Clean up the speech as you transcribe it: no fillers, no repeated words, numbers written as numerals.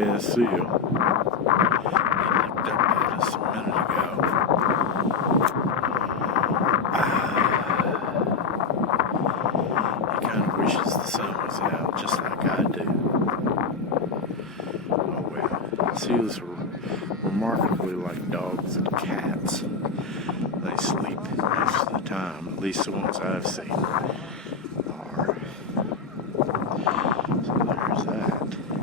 big-ass seal. He looked up at us a minute ago. He kind of wishes the sun was out, just like I do. Oh well, seals are remarkably like dogs and cats. They sleep most of the time, at least the ones I've seen.